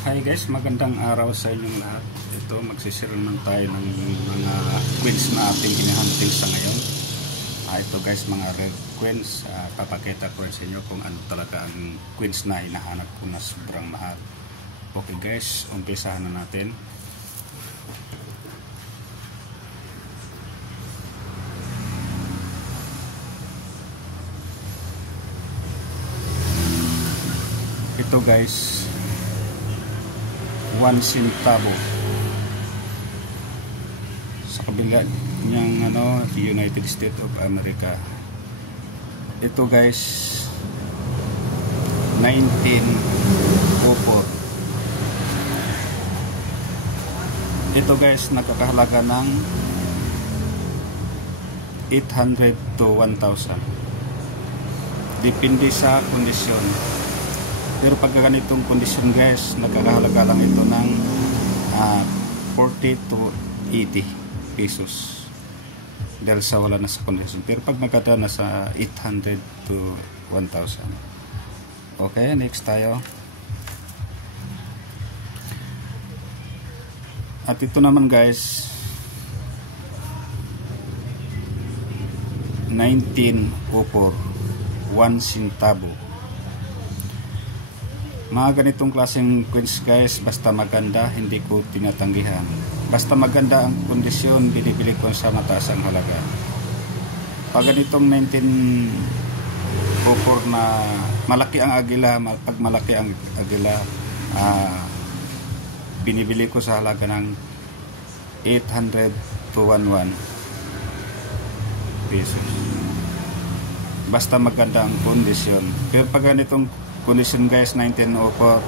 Hi guys, magandang araw sa inyong lahat. Ito, magsishare naman tayo ng mga queens na ating hinihunting sa ngayon. Ito guys, mga rare queens. Papakita ko sa inyo kung ano talaga ang queens na hinahanap ko na sobrang mahal. Okay guys, umpisahan na natin. Ito guys, 1 centavo sa kabila niyang United States of America. Ito guys, 1904. Ito guys, nakakahalaga ng 800 to 1,000, depende sa kondisyon. Pero pag ganitong kondisyon guys, nagkakahalaga lang ito ng 40 to 80 pesos dahil sa wala na sa kondisyon. Pero pag maganda na sa 800 to 1,000. Okay, next tayo. At ito naman guys, 1904, 1 centavo. Mga ganitong klaseng queens guys, basta maganda, hindi ko tinatanggihan. Basta maganda ang kondisyon, binibili ko sa mataas ang halaga. Pag ganitong 1904 na malaki ang agila, pag malaki ang agila, binibili ko sa halaga ng 800 to 11 pesos. Basta maganda ang kondisyon. Pero pag ganitong kondisyon guys, 1904,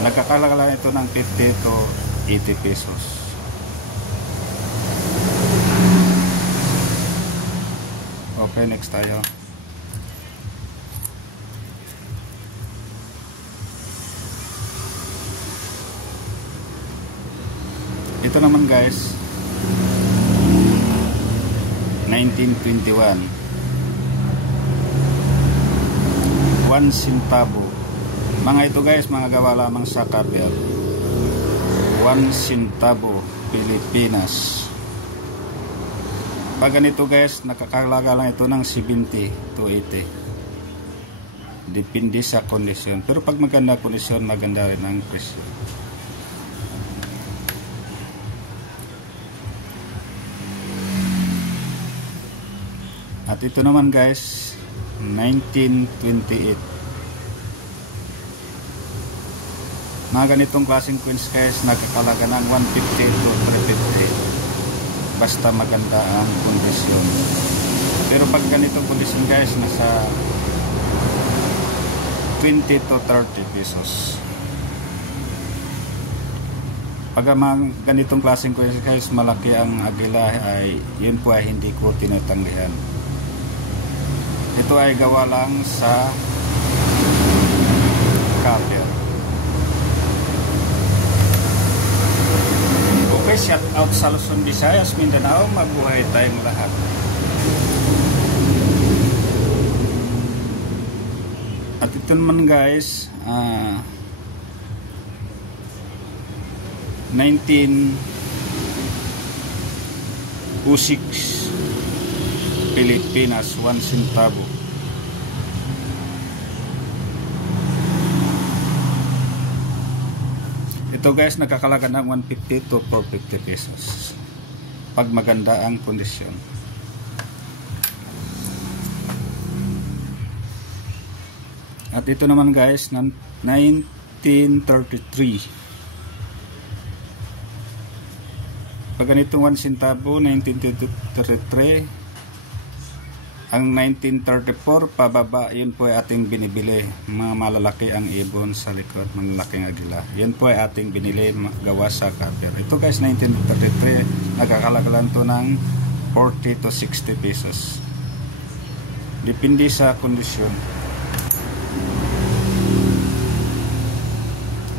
nagkakalaga ito ng 50 to 80 pesos. Okay, next tayo. Ito naman guys, 1921, 1 centavo. Mga ito guys, mga gawa lamang sa copper. 1 centavo, Pilipinas. Pag ganito guys, nakakalaga lang ito ng 70 to 80. Depende sa kondisyon. Pero pag maganda kondisyon, maganda rin ang presyo. At ito naman guys, 1928. Mga ganitong klaseng queens guys, nakakalaga ng 150 to 350. Basta maganda ang kondisyon. Pero pag ganitong kondisyon guys, nasa 20 to 30 pesos. Pag mga ganitong klaseng queens guys, malaki ang agila, ay yun po ay hindi ko tinatanggihan. Ito ay gawa lang sa copper. Okay, shout out sa Luzon, Visayas, Mindanao. Mabuhay tayong lahat. At ito naman guys, 1906, Pilipinas, 1 centavo. Ito guys, nakakalaga ng 150 to 450 pesos pag maganda ang kondisyon. At ito naman guys, 1933. Pag ganitong 1 centavo, 1933. Ang 1934 pababa, yun po ay ating binibili. Mga malalaki ang ibon sa likod, malalaking agila. Yun po ay ating binili, gawa sa copper. Ito guys, 1933, nagkakalaga lang ito ng 40 to 60 pesos. Depende sa kondisyon.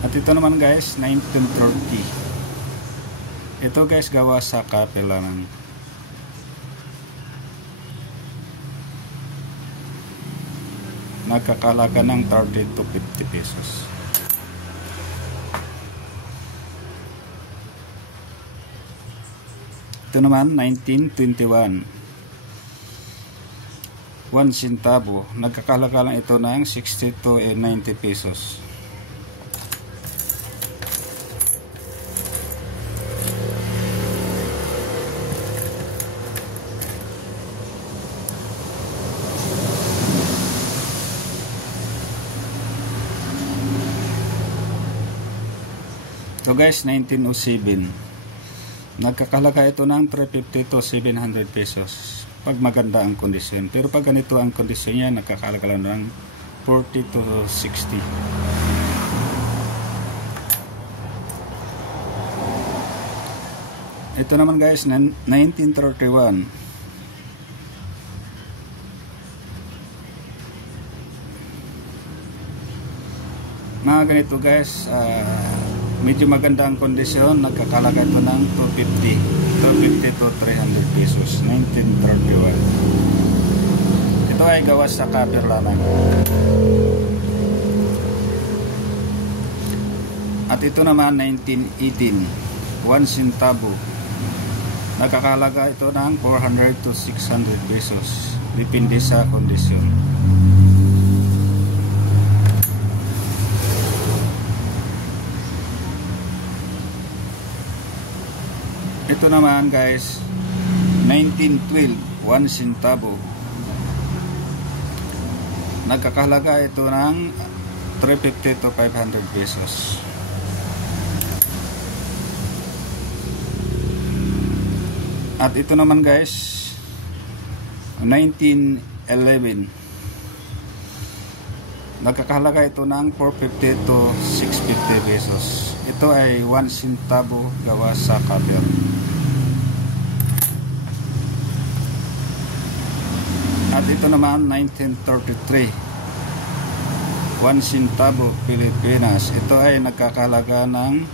At ito naman guys, 1930. Ito guys, gawa sa copper lang. nagkakalaga ng 30 to 50 pesos. Ito naman 1921, 1 centavo. Nagkakahalaga lang ito ng 60 to 90 pesos. So guys, 1907. Nagkakahalaga ito ng 350 to 700 pesos pag maganda ang kondisyon. Pero pag ganito ang kondisyon niya, nagkakahalaga lang ng 40 to 60. Ito naman guys, 1931. Mga ganito guys, medyo maganda ang kondisyon, nagkakalaga ito ng 250 to 300 pesos. 1931. Ito ay gawa sa copper lamang. At ito naman 1918, 1 centavo. Nagkakalaga ito ng 400 to 600 pesos, depende sa kondisyon. Ito naman guys, 1912, 1 centavo. Nagkakahalaga ito ng 350 to 500 pesos. At ito naman guys, 1911. Nagkakahalaga ito ng 450 to 650 pesos. Ito ay 1 centavo gawa sa copper. At ito naman 1933, 1 centavo Pilipinas. Ito ay nagkakahalaga ng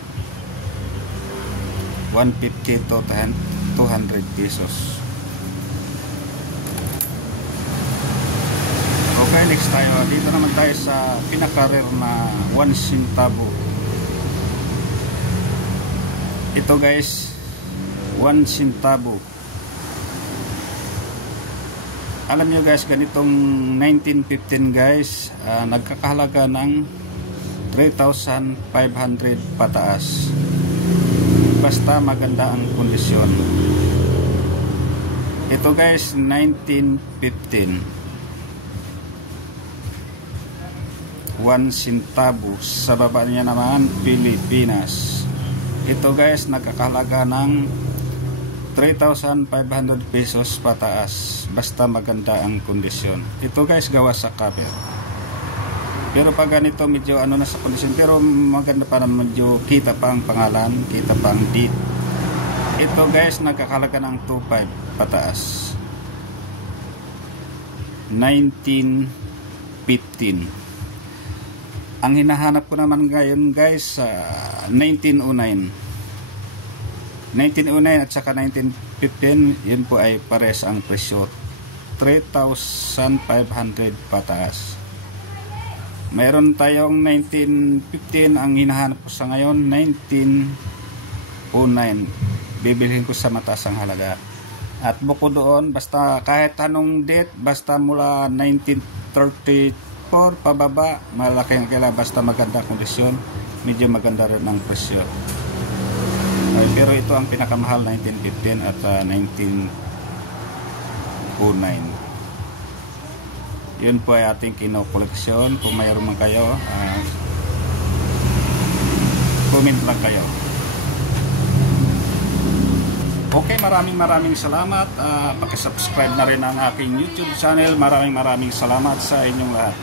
150 to 200 pesos. Okay, next tayo. Dito naman tayo sa pinaka-rare na 1 centavo. Ito guys, 1 centavo. Alam nyo guys, ganitong 1915 guys, nagkakahalaga ng 3,500 pataas. Basta maganda ang kondisyon. Ito guys, 1915. 1 centavo. Sa baba niya naman, Pilipinas. Ito guys, nagkakahalaga ng 3,500 pesos pataas. Basta maganda ang kondisyon. Ito guys, gawa sa copper. Pero pag ganito, medyo ano na sa kondisyon. Pero maganda pa naman, medyo kita pa ang pangalan, kita pa ang date. Ito guys, nagkakahalaga ng 2,500 pataas. 1915. Ang hinahanap ko naman ngayon guys, 1909. 1909 at saka 1915, yun po ay pares ang presyo. 3,500 pataas. Mayroon tayong 1915, ang hinahanap ko sa ngayon 1909. Bibilhin ko sa mataas ang halaga. At bukod doon, basta kahit anong date, basta mula 1934 pababa, malaki ang kailangan, basta maganda kondisyon, medyo maganda rin ang presyo. Pero ito ang pinakamahal, 1915 at 1909. Yun po ay ating kinokoleksyon. Kung mayroon man kayo, comment lang kayo. Okay, maraming salamat. Pakisubscribe na rin ang aking YouTube channel. Maraming salamat sa inyong lahat.